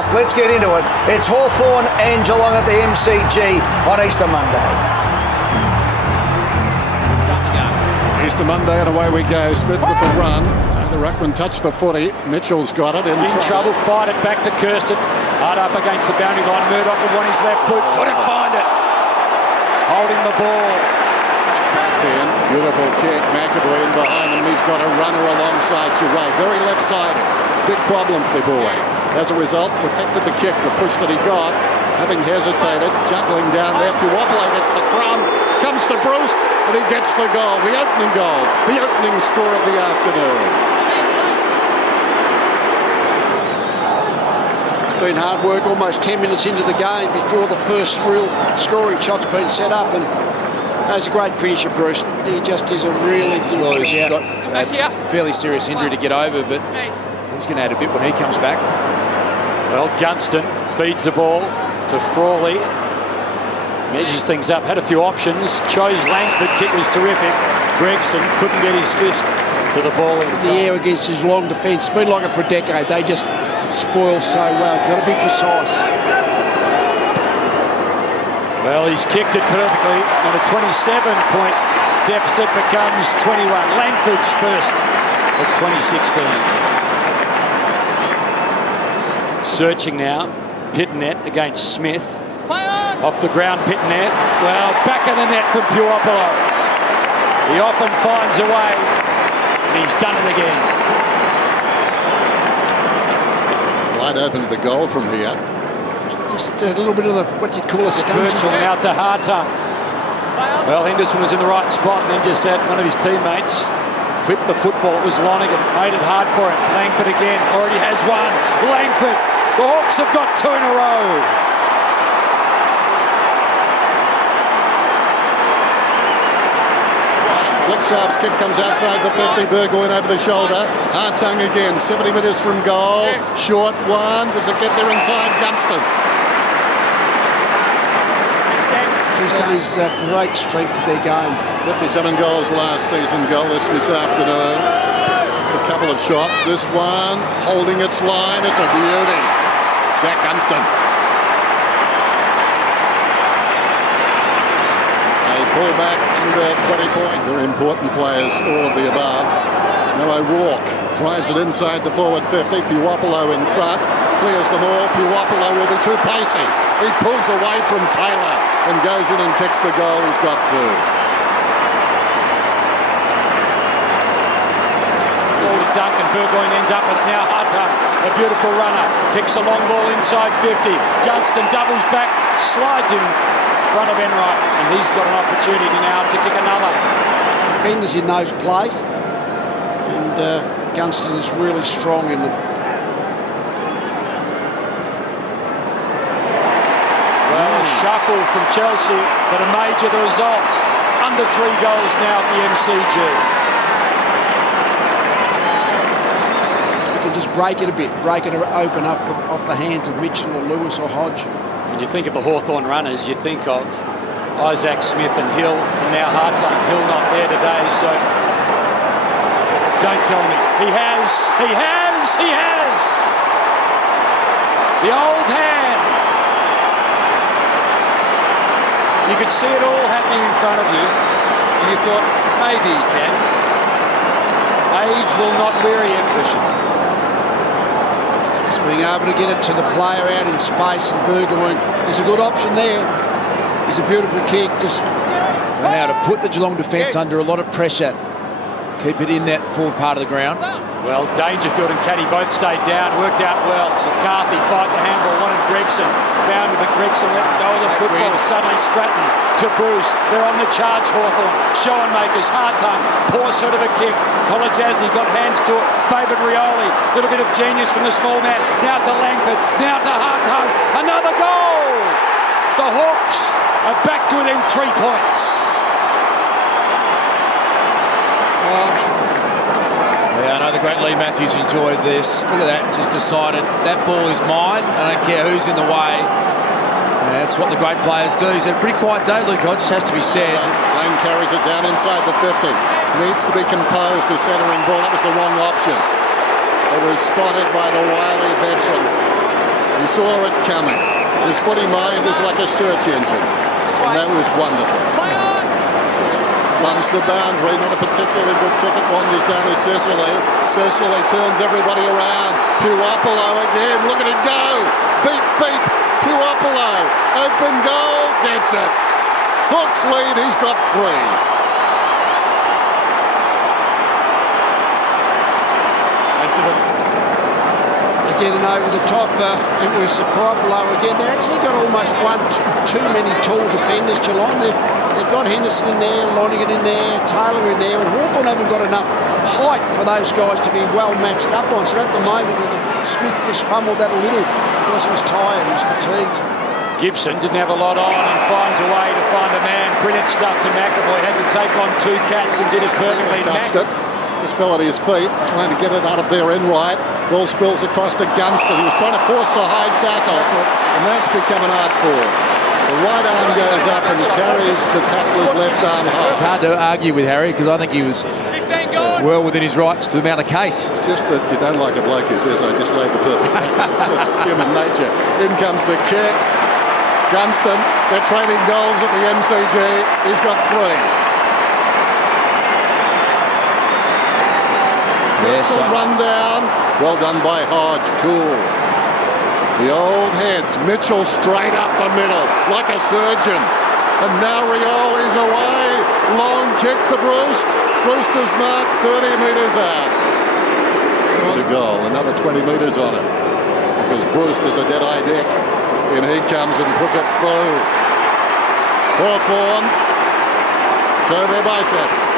off. Let's get into it. It's Hawthorn and Geelong at the MCG on Easter Monday. Easter Monday and away we go. Smith with the run. The ruckman touched the footy. Mitchell's got it. In trouble. Fight it back to Kirsten. Hard up against the boundary line. Murdoch would want his left boot. Couldn't find it. Holding the ball. Then, beautiful kick. McAvoy in behind him. He's got a runner alongside Giray. Very left-sided. Big problem for the boy. As a result, protected the kick, the push that he got. Having hesitated, juggling down there. Puopolo gets the crumb. Comes to Bruce, and he gets the goal. The opening goal. The opening score of the afternoon. It's been hard work, almost 10 minutes into the game before the first real scoring shot's been set up, and that's a great finisher, Bruce. He just is a really good... Well, he's got a fairly serious injury to get over, but he's going to add a bit when he comes back. Well, Gunston feeds the ball to Frawley. Measures things up, had a few options, chose Langford, kick was terrific. Gregson couldn't get his fist to the ball in time. The air against his long defence, it's been like it for a decade. They just spoil so well. Got to be precise. Well, he's kicked it perfectly, and a 27-point deficit becomes 21. Langford's first of 2016. Searching now, Pittonet against Smith. Off the ground, Pittonet. Well, back of the net from Puopolo. He often finds a way, and he's done it again. Wide open to the goal from here. Just a little bit of the, what you'd call a scungy. Birchall now to Hawthorn. Well, Henderson was in the right spot and then just had one of his teammates clip the football. It was Lonergan, made it hard for him. Langford again, already has one. Langford, the Hawks have got two in a row. Sharp's kick comes outside the 50. Burgoyne over the shoulder. Hartung again. 70 metres from goal. Short one. Does it get there in time? Gunston. He's done his great strength of their game. 57 goals last season. Goalless this afternoon. A couple of shots. This one holding its line. It's a beauty. Jack Gunston. Pull back under 20 points. Very important players, all of the above. Now O'Rourke drives it inside the forward 50. Puopolo in front, clears them all. Puopolo will be too pacey. He pulls away from Taylor and goes in and kicks the goal. He's got to. Duncan, Burgoyne ends up with it now. Hawthorn, a beautiful runner, kicks a long ball inside 50. Gunston doubles back, slides in front of Enright, and he's got an opportunity now to kick another. Defenders in those plays, and Gunston is really strong in them. Well, a shuffle from Chelsea, but a major the result. Under 3 goals now at the MCG. You can just break it a bit, break it open off the hands of Mitchell or Lewis or Hodge. When you think of the Hawthorn runners, you think of Isaac Smith and Hill, and now Hawthorn. Hill not there today, so don't tell me. He has! The old hand. You could see it all happening in front of you, and you thought, maybe he can. Age will not weary him. Just being able to get it to the player out in space, and Burgoyne is a good option there. It's a beautiful kick. Just now to put the Geelong defence under a lot of pressure. Keep it in that forward part of the ground. Well, Dangerfield and Caddy both stayed down, worked out well. McCarthy fight the handball, wanted Gregson, found him, but Gregson let go of the football. Suddenly Stratton to Bruce. They're on the charge, Hawthorn. Schoenmakers, Hawthorn, poor sort of a kick. Kolodjasny got hands to it, favoured Rioli. Little bit of genius from the small man. Now to Langford, now to Hawthorn. Another goal! The Hawks are back to within 3 points. Yeah, I know the great Lee Matthews enjoyed this. Look at that, just decided that ball is mine. I don't care who's in the way. That's what the great players do. He's had a pretty quiet day, Luke Hodge, has to be said. Lang carries it down inside the 50. Needs to be composed to centering ball. That was the wrong option. It was spotted by the wily veteran. He saw it coming. His footy mind is like a search engine. And that was wonderful. Runs the boundary, not a particularly good kick. It wanders down to Sicily. Sicily turns everybody around. Puopolo again. Look at it go. Beep, beep. Puopolo. Open goal. Gets it. Hooks lead. He's got 3. Again and over the top, it was Puopolo again. They actually got almost too many tall defenders, Geelong. They've got Henderson in there, Lonigan in there, Taylor in there, and Hawthorn haven't got enough height for those guys to be well matched up on. So at the moment, Smith just fumbled that a little because he was tired, he was fatigued. Gibson didn't have a lot on and finds a way to find a man. Brilliant stuff to McAvoy. Had to take on 2 cats and did it perfectly. Touched it. Just fell at his feet, trying to get it out of there in right. Ball spills across to Gunston. He was trying to force the high tackle, and that's become an art form. The right arm goes up and carries the tackler's left arm high. It's hard to argue with Harry because I think he was well within his rights to mount a case. It's just that you don't like a bloke who says, I just laid the perfect tackle. It's just human nature. In comes the kick. Gunston, they're trading goals at the MCG. He's got 3. Yes, Run down. Well done by Hodge. Cool. The old heads. Mitchell straight up the middle like a surgeon. And now Rioli's away. Long kick to Bruce. Brewster's mark 30 metres out. This is a goal. Another 20 metres on it. Because Brewster's a dead-eye dick. And he comes and puts it through. Hawthorn show their biceps.